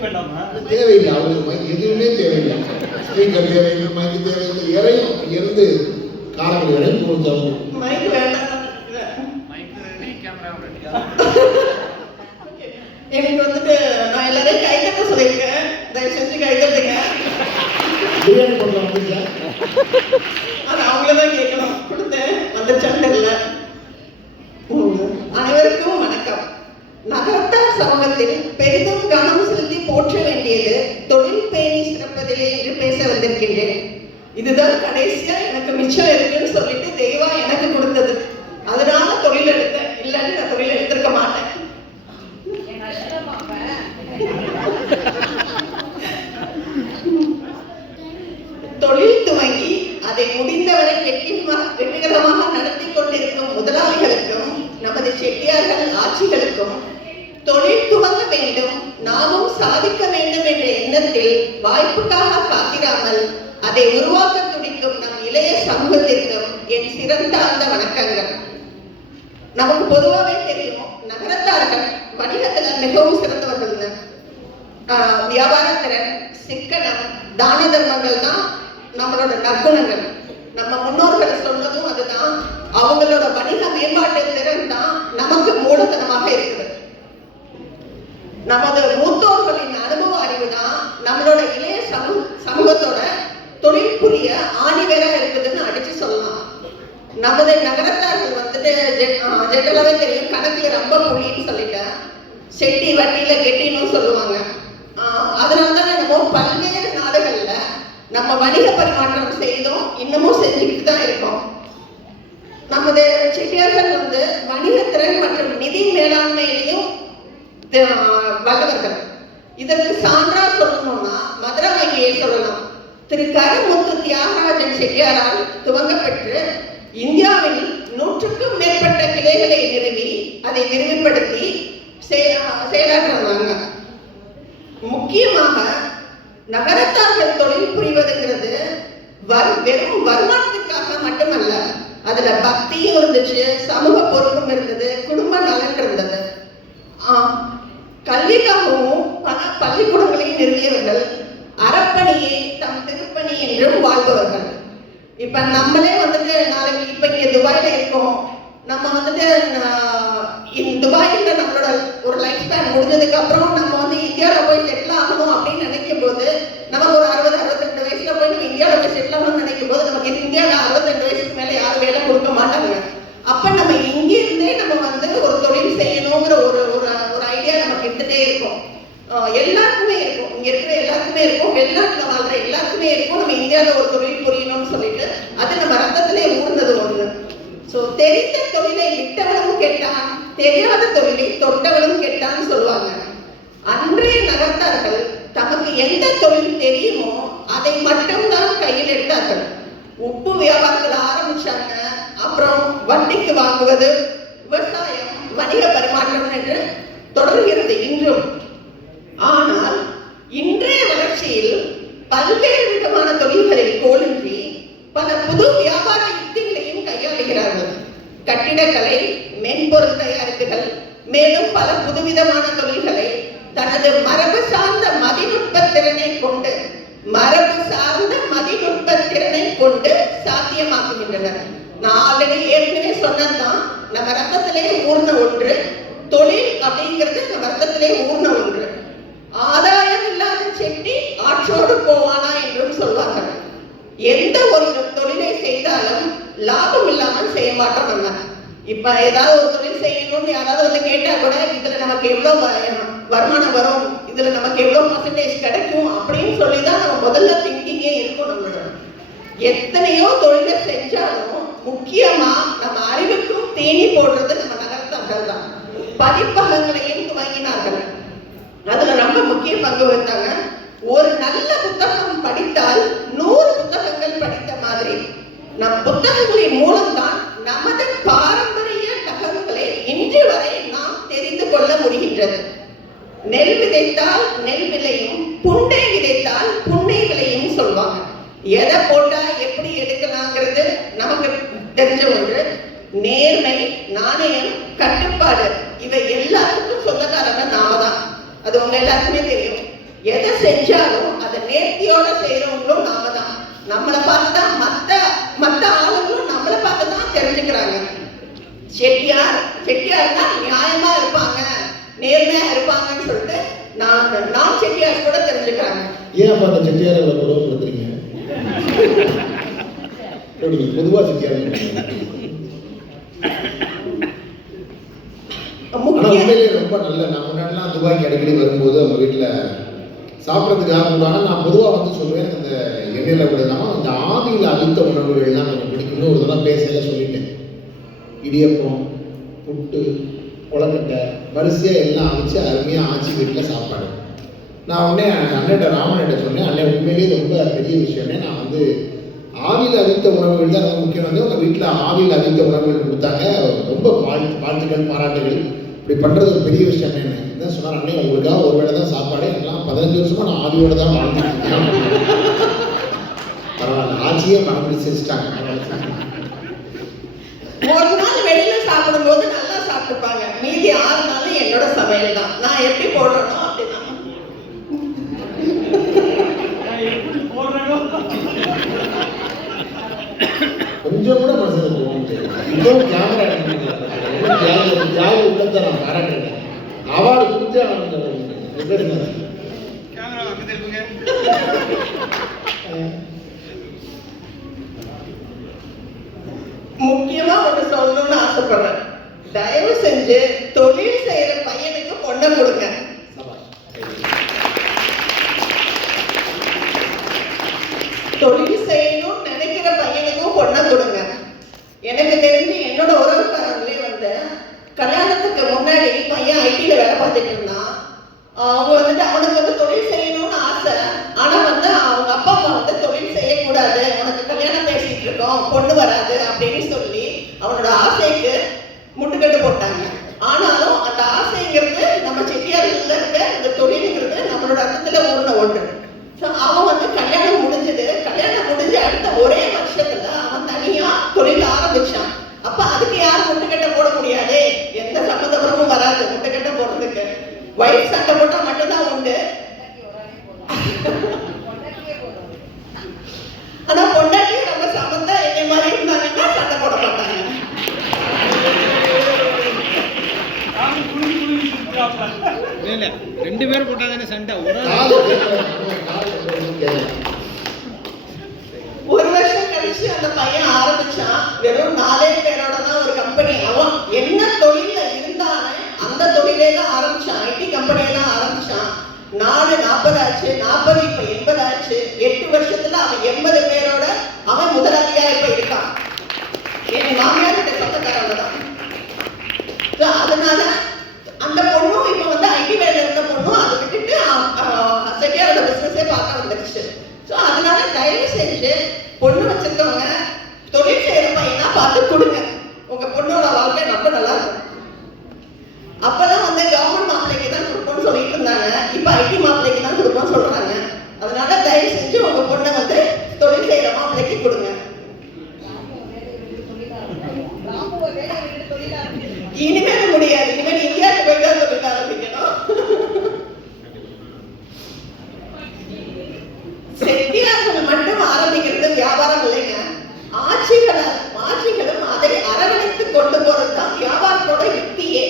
தேவையில்லை, அவங்களுக்கு மைக் எதுவுமே தேவையில்லை, ஸ்பீக்கர் தேவையில்லை, மைக் தேவையில்லை, இறையும் இருந்து காலங்கள் வரை போகுது. மைக் வேண்டாம், எனக்கு வந்துட்டு நான் எல்லாரையும் கை தட்ட சொல்லியிருக்கேன், தயவு செஞ்சு கை தட்டுங்க. பிரியாணி பண்ண வந்துச்சா? அது அவங்களதான் கேட்கணும், கொடுத்தேன் வந்துருச்சான்னு தெரியல. அனைவருக்கும் வணக்கம். நகரத்தார் சமூகத்தில் பெரிதும் கவனம் செலுத்தி போற்ற வேண்டியது தொழில் பேணி சிறப்பதிலே என்று பேச வந்திருக்கின்றேன். இதுதான் கடைசியா எனக்கு மிச்சம் இருக்குன்னு சொல்லிட்டு தெய்வா எனக்கு கொடுத்தது, அதனால தொழில் எடுத்தேன், இல்லாட்டி நான் தொழில் எடுத்திருக்க மாட்டேன். தொழில் துவங்கி அதை முடிந்தவரை வெற்றிகரமாக நடத்தி கொண்டிருக்கும் முதலாளிகளுக்கும் நமது செட்டியார்கள் ஆட்சிகளுக்கும் தொழில் துவங்க வேண்டும், நாமும் சாதிக்க வேண்டும் என்ற எண்ணத்தில் வாய்ப்புக்காக காத்திராமல் அதை உருவாக்க துடிக்கும் நம் இளைய சமூகத்திற்கும் என் சிறந்தார்ந்த வணக்கங்கள். நமக்கு பொதுவாகவே தெரியும், நகரத்தார்கள் வணிகத்துல மிகவும் சிறந்தவர்கள். வியாபாரத்திறன், சிக்கனம், தான தர்மங்கள் தான் நம்மளோட நற்குணங்கள். நம்ம முன்னோர்கள் சொன்னதும் அதுதான். அவங்களோட வணிக மேம்பாட்டு திறன் தான் நமக்கு மூலதனமாக இருக்குது. நமது மூத்தோர்களின் அனுபவ அறிவு தான் நம்மளோட இளைய சமூகத்தோட தொழில் புரிய ஆணிவேரா இருக்குதுன்னு அடிச்சு சொல்லலாம். நமது நகரத்தார்கள் வந்துட்டு ஜென்ரலாவே தெரியும், கணக்குல ரொம்ப புலின்னு சொல்லிட்டேன், செட்டி வட்டியில கெட்டின்னு சொல்லுவாங்க. அதனாலதான் நம்ம பல்வேறு நாடுகள்ல நம்ம வணிக பரிமாற்றம் செய்தோம், இன்னமும் செஞ்சுக்கிட்டு தான் இருக்கோம். நமது செட்டியார்கள் வந்து வணிகத்திறன் மற்றும் நிதி மேலாண்மையிலையும் வல்லவர்கள். இதற்கு சான்றா சொல்லணும்னா மதுரை வங்கியை சொல்லலாம். திரு கருமுத்து தியாகராஜன் செட்டியாரால் துவங்கப்பெற்று இந்தியாவில் 100க்கும் மேற்பட்ட கிளைகளை நிறுவி அதை விரிவுபடுத்தி செயலாற்றுறாங்க. முக்கியமாக நகரத்தார்கள் தொழில் புரிவதுங்கிறது வெறும் வருமானத்துக்காக மட்டுமல்ல, அதுல பக்தியும் இருந்துச்சு, சமூக பொறுப்பும் இருந்தது, குடும்ப நலன் இருந்தது. கல்விக்காகவும் பல பள்ளிக்கூடங்களையும் நிறுவியவர்கள், அறப்பணியை தம் திருப்பணி என்றும் வாழ்பவர்கள். இப்ப நம்மளே வந்துட்டு நாளைக்கு இப்ப இங்க துபாயில இருக்கோம், நம்ம வந்துட்டு துபாயில நம்மளோட ஒரு லைஃப் ஸ்பேன் முடிஞ்சதுக்கு அப்புறம் நம்ம வந்து இந்தியாவில போய் செட்டில் ஆகணும் அப்படின்னு நினைக்கும் போது, நமக்கு ஒரு 60-62 வயசுல போய் நம்ம இந்தியாவில போய் செட்டில் ஆகணும்னு நினைக்கும் போது, நமக்கு இந்தியாவில 62 வயசுக்கு மேல யாரும் வேலை கொடுக்க மாட்டாங்க. அப்ப நம்ம இங்கிருந்தே நம்ம வந்து ஒரு தொழில் செய்யணுங்கிற ஒரு ஒரு ஐடியா நமக்கு இருந்துட்டே இருக்கும். எல்லாருக்குமே இருக்கும், இங்க இருக்கிற எல்லாருக்குமே இருக்கும், வெளிநாட்டுல வாழ்ற எல்லாருக்குமே இருக்கும், நம்ம இந்தியாவில ஒரு தொழில் புரியணும்னு சொல்லிட்டு அது நம்ம ரத்தத்திலே ஊர்ந்தது ஒண்ணு. சோ தெரிந்த தொழிலை விட்டவனும் கெட்டான், தெரியாத தொழிலை தொட்டவனும் கெட்டான்னு சொல்லுவாங்க. அன்றைய நகர்த்தார்கள் தமக்கு எந்த தொழில் தெரியுமோ அதை மட்டும்தான் கையில் எடுத்தார்கள். உப்பு வியாபாரத்தில் ஆரம்பிச்சாங்க, அப்புறம் வண்டிக்கு வாங்குவது, விவசாயம், வணிக பரிமாற்றம் என்று தொடர்கிறது இன்றும். ஆனால் இன்றைய வளர்ச்சியில் பல்வேறு விதமான தொழில்களில் கோலின்றி பல புது வியாபார யுக்திகளையும் கையாளுகிறார்கள். கட்டிடக்கலை, மென்பொருள் தயாரிப்புகள், மேலும் பல புதுவிதமான தொழில்களை தனது மரபு சார்ந்த மதிநுட்ப திறனை கொண்டு சாத்தியமாக்குகின்றனர். நான் ஆல்ரெடி ஏற்கனவே சொன்னதுதான், நம்ம ரத்தத்திலே ஊர்ன ஒன்று தொழில் அப்படிங்கிறது, நம்ம ரத்தத்திலே ஊர்ன ஒன்று. ஆதாயம் இல்லாத செட்டி ஆற்றோடு போவானா என்றும் சொல்வாங்க. எந்த ஒரு தொழிலை செய்தாலும் லாபம் இல்லாமல் செய்ய மாட்டோம். நம்ம இப்ப ஏதாவது ஒரு தொழில் செய்யணும்னு யாராவது வந்து கேட்டா கூட, இதுல நமக்கு எவ்வளவு வருமானம் வரும், இதுல நமக்கு எவ்வளவு பர்சன்டேஜ் கிடைக்கும் அப்படின்னு சொல்லிதான் நம்ம முதல்ல திங்கிங்கே இருக்கும். நம்மளோட எத்தனையோ தொழிலை செஞ்சாலும் முக்கியமா நம்ம அறிவுக்கும் தேனி போடுறது நம்ம நகரத்தார்கள் தான். பதிப்பகங்களையும் துவங்கினார்கள், அதுல ரொம்ப முக்கிய பங்கு வந்தாங்க. ஒரு நல்ல புத்தகம் படித்தால் 100 புத்தகங்கள் படித்த மாதிரி நம் புத்தகங்களின் மூலம்தான் நமது பாரம்பரிய தகவல்களை இன்று வரை நாம் தெரிந்து கொள்ள முடிகின்றது. நெல் விதைத்தால் நெல் விளையும், புண்டை விதைத்தால் புண்டை விளையும் சொல்வாங்க. எதை போட்டா எப்படி எடுக்கலாங்கிறது நமக்கு தெரிஞ்ச ஒன்று. நேர்மை, நாணயம், கட்டுப்பாடு, இவை எல்லாத்துக்கும் சொந்தக்காரங்க நாம தான். அது உங்க எல்லாருக்குமே தெரியும். செஞ்சாலும் அதை நேர்த்தியோட செய்யறவங்களும் நாம தான். நம்மளை பார்த்துதான் மத்த ஆளுங்களும் நம்மளை பார்த்துதான் தெரிஞ்சுக்கிறாங்க. செட்டியார்னா நியாயமா இருப்பாங்க, நேர்மையா இருப்பாங்கன்னு சொல்லிட்டு நான் செட்டியார் கூட தெரிஞ்சுக்கிறாங்க. ஏன் அப்ப அந்த செட்டியாரை கொடுக்குறீங்க? பொதுவா செட்டியார் உண்மையிலேயே ரொம்ப நல்ல. நான் முன்னாடிலாம் துபாய்க்கு அடிக்கடி வரும்போது அவங்க வீட்டில் சாப்பிட்றதுக்காக கூடாது. நான் பொதுவாக வந்து சொல்லுவேன், அந்த எண்ணெயில் கூடனா அந்த ஆவியில் அவித்த உணவுகள்லாம் கொஞ்சம் பிடிக்கும்னு ஒரு தடவை பேசல சொல்லிட்டேன். இடியப்பம், புட்டு, கொழக்கட்டை வரிசையாக எல்லாம் அவிச்சு அருமையாக ஆச்சி வீட்டில் சாப்பாடு. நான் உடனே அண்ணன் ராமன்கிட்ட சொன்னேன், அண்ணன் உண்மையிலேயே ரொம்ப பெரிய விஷயமே. நான் வந்து ஆவியில் அவித்த உணவுகள் தான் ரொம்ப முக்கியம். வந்து உங்கள் வீட்டில் ஆவியில் அவித்த உணவுகள் கொடுத்தாங்க, ரொம்ப வாழ்த்துக்கள், பாராட்டுகள். இப்படி பண்ணுறது ஒரு பெரிய விஷயம். என்ன சொன்னார், அண்ணே உங்களுக்காக ஒரு வேளை தான் சாப்பாடு, எல்லாம் 15 வருஷமா நான் ஆவியோட தான் வாழ்ந்துருக்கேன். பரவாயில்ல, ஆட்சியே மறந்து செஞ்சுட்டாங்க. ஒரு நாள் வெளியில சாப்பிடும் போது நல்லா சாப்பிட்டுப்பாங்க, மீதி 6 நாள் என்னோட சமையல் தான். நான் எப்படி போடுறேனோ அப்படிதான். கொஞ்சம் கூட மனசில் போகணும். இன்னும் கேமரா உள்ளத்தை நான் பாராட்டுறேன். அவார்டு கொடுத்தே முக்கியமா ஒன்று சொல்லணும்னு ஆசைப்படுறேன். தயவு செஞ்சு தொழில் செய்யற பையனுக்கு பொண்ணை கொடுங்க. தொழில் செய்யணும்னு நினைக்கிற பையனுக்கும் பொண்ணை கொடுங்க. எனக்கு தெரிஞ்சு என்னோட உறவுக்காரங்களே வந்து கல்யாணத்துக்கு முன்னாடி பையன் ஐடியில வேலை பார்த்துட்டு இருந்தான். அவங்க வந்துட்டு அவனுக்கு வந்து தொழில் செய்யணும்னு ஆசை. ஆனா வந்து அவங்க அப்பா அம்மா வந்து தொழில் செய்யக்கூடாது, உனக்கு கல்யாணம் பேசிட்டு இருக்கோம், பொண்ணு வராது அப்படின்னு சொல்லி அவனோட ஆசைக்கு முட்டுக்கட்டு போட்டாங்க. ஆனாலும் அந்த ஆசைங்கிறது நம்ம செட்டியார்ல இருக்க இந்த தொழிலுங்கிறது நம்மளோட ரத்தத்துல ஊர்ன ஒன்று. அவன் வந்து கல்யாணம் முடிஞ்சது, கல்யாணம் முடிஞ்சு அடுத்த ஒரே வருஷத்துல அவன் தனியா தொழில் ஆரம்பிச்சான். அப்ப அதுக்கு யாரும் முட்டுக்கட்டை போட முடியாது, எந்த சம்மந்தபுரமும் வராது முட்டுக்கட்டை போடுறதுக்கு. ஒயிட் சட்டை போட்டா மட்டும்தான் உண்டு. ஆனா பொண்டாட்டி நம்ம சமந்தா என்ன மாதிரி இருந்தாங்கன்னா சட்டை போட மாட்டாங்க. ரெண்டு பேரும் போட்டாதானே சண்டை. ஒரு வருஷம் கழிச்சு அந்த பையன் ஆரம்பிச்சான். வெறும் 4 பேரோட தான் ஒரு கம்பெனி. அவன் என்ன தொழில இருந்தானே அந்த தொழிலே தான் ஆரம்பிச்சான், ஐடி கம்பெனியே தான் ஆரம்பிச்சான். 40 ஆச்சு, 40 இப்ப 80 ஆச்சு. 8 வருஷத்துல அவன் 80 பேரோட அவன் முதலாளியா இப்ப இருக்கான். என் மாமியார் கிட்ட சொந்தக்காரங்க தான். அதனால அந்த பொண்ணும் இப்ப வந்து ஐடி வேலை இருந்த பொண்ணும் அதை விட்டுட்டு செட்டியாரோட பிசினஸே பார்க்க வந்துருச்சு. ஸோ அதனால தயவு செஞ்சு பொண்ணு வச்சிருக்கவங்க தொழில் செய்யற பையனா பார்த்து கொடுங்க. உங்க பொண்ணோட வாழ்க்கை ரொம்ப நல்லா இருக்கும். அப்பெல்லாம் வந்து கவர்மெண்ட் மாப்பிள்ளைக்கு தான் கொடுப்போம்னு சொல்லிட்டு இருந்தாங்க, இப்ப ஐடி மாப்பிள்ளைக்கு தான் கொடுப்போம்னு சொல்றாங்க. அதனால தயவு செஞ்சு உங்க பொண்ணை வந்து தொழில் செய்யற மாப்பிள்ளைக்கு கொடுங்க. இனிமேல் முடியாது, இனிமேல் இந்தியாவுக்கு போயிட்டு தொழில் ஆரம்பிக்கணும். செட்டியார்கள் மட்டும் ஆரம்பிக்கிறது வியாபாரம் இல்லைங்க. ஆட்சிகளும் அதை அரவணைத்து கொண்டு போறதுதான் வியாபாரத்தோட யுக்தியே.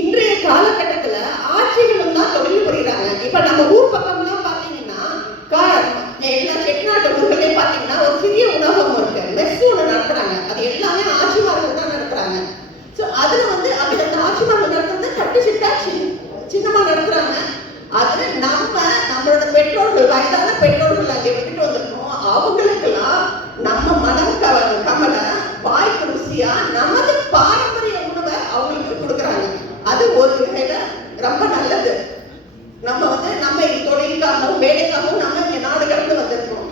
இன்றைய காலகட்டத்துல ஆட்சிகளும் தான் தொழில் புரியுறாங்க. இப்ப நம்ம ஊர் பக்கம்லாம் பாத்தீங்கன்னா எல்லா செட்டிநாட்டு ஊர்களையும் பாத்தீங்கன்னா ஒரு சிறிய உணவகம் இருக்கு, மெஸ் ஒன்று நடத்துறாங்க. அது எல்லாமே ஆட்சிமார்கள் தான் நடத்துறாங்க. ஸோ அதுல வந்து அந்த ஆட்சிமார்கள் நடத்துறது கட்டு சிட்டா சின்னமா நடத்துறாங்க. அது நம்மளோட பெற்றோர்கள், வயதான பெற்றோர்கள் அங்கே விட்டுட்டு வந்திருக்கோம். அவங்களுக்கெல்லாம் நம்ம மனம் கமல வாய்க்கு ருசியா நமது பாரம்பரிய உணவை அவங்களுக்கு கொடுக்குறாங்க. அது ஒரு வகையில ரொம்ப நல்லது. நம்ம வந்து நம்ம தொழிலுக்காகவும் வேலைக்காகவும் நம்ம இங்க நாடு கடந்து வந்திருக்கோம்.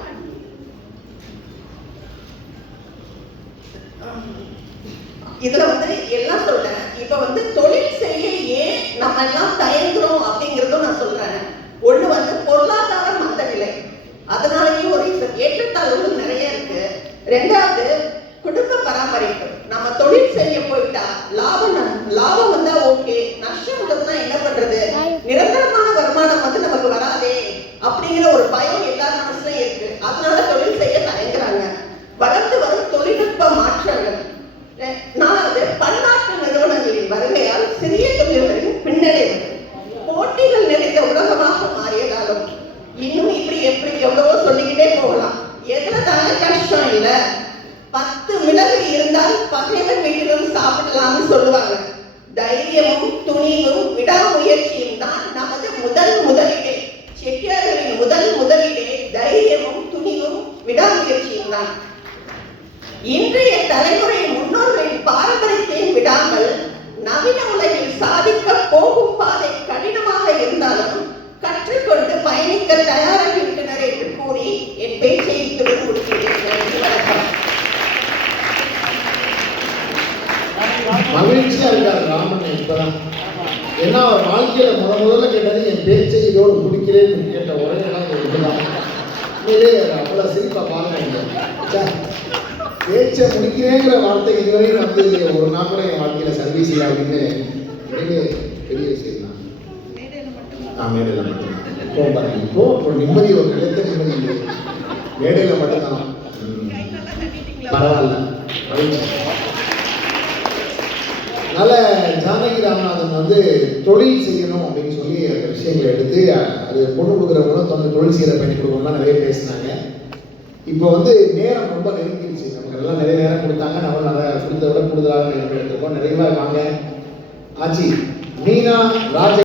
இதுல வந்து எல்லாம் சொல்றேன். இப்ப வந்து தொழில் செய்ய ஏன் நம்ம எல்லாம் தயங்குறோம் அப்படிங்கறதும் நான் சொல்றேன். ஒண்ணு வந்து பொருளாதார மந்த நிலை, அதனாலயும் ஒரு ஏற்றத்தாழ்வுகள் நிறைய இருக்கு. 2வது குடும்ப பராமரிப்பு. நம்ம தொழில் செய்ய போயிட்டா லாபம் வந்தா ஓகே, நஷ்டம் வந்ததுன்னா என்ன பண்றது, நிரந்தரமான வருமானம் வந்து நமக்கு வராதே வாழ்க்கையில முதல்ல கேட்டது என் பேச்சை இதோடு முடிக்கிறேன்னு கேட்ட ஒரே இடம் இதுதான். உண்மையிலே அவ்வளோ சிரிப்பா பாருங்க. பேச்சை முடிக்கிறேங்கிற வார்த்தை இதுவரையும் வந்து ஒரு நாள் கூட என் வாழ்க்கையில சர்வீஸ் இல்லை அப்படின்னு பெரிய விஷயம் தான். மேடையில மட்டும்தான். இப்போ பாருங்க, இப்போ ஒரு நிம்மதி, ஒரு நிலைத்த நிம்மதி இல்லை. மேடையில மட்டும்தான். பரவாயில்ல. அதனால ஜானகி ராமநாதன் வந்து தொழில் செய்யணும் அப்படின்னு சொல்லி அந்த விஷயங்களை எடுத்து அது பொண்ணு கொடுக்குறவங்களும் தொழில் செய்கிற பண்ணி கொடுக்கணும்லாம் நிறைய பேசினாங்க. இப்போ வந்து நேரம் ரொம்ப நெருங்கிடுச்சு. நமக்கு எல்லாம் நிறைய நேரம் கொடுத்தாங்க. நம்ம நிறைய கொடுத்த விட கூடுதலாக நேரம் எடுத்துருக்கோம். நிறைவாக வாங்க ஆச்சி மீனா ராஜ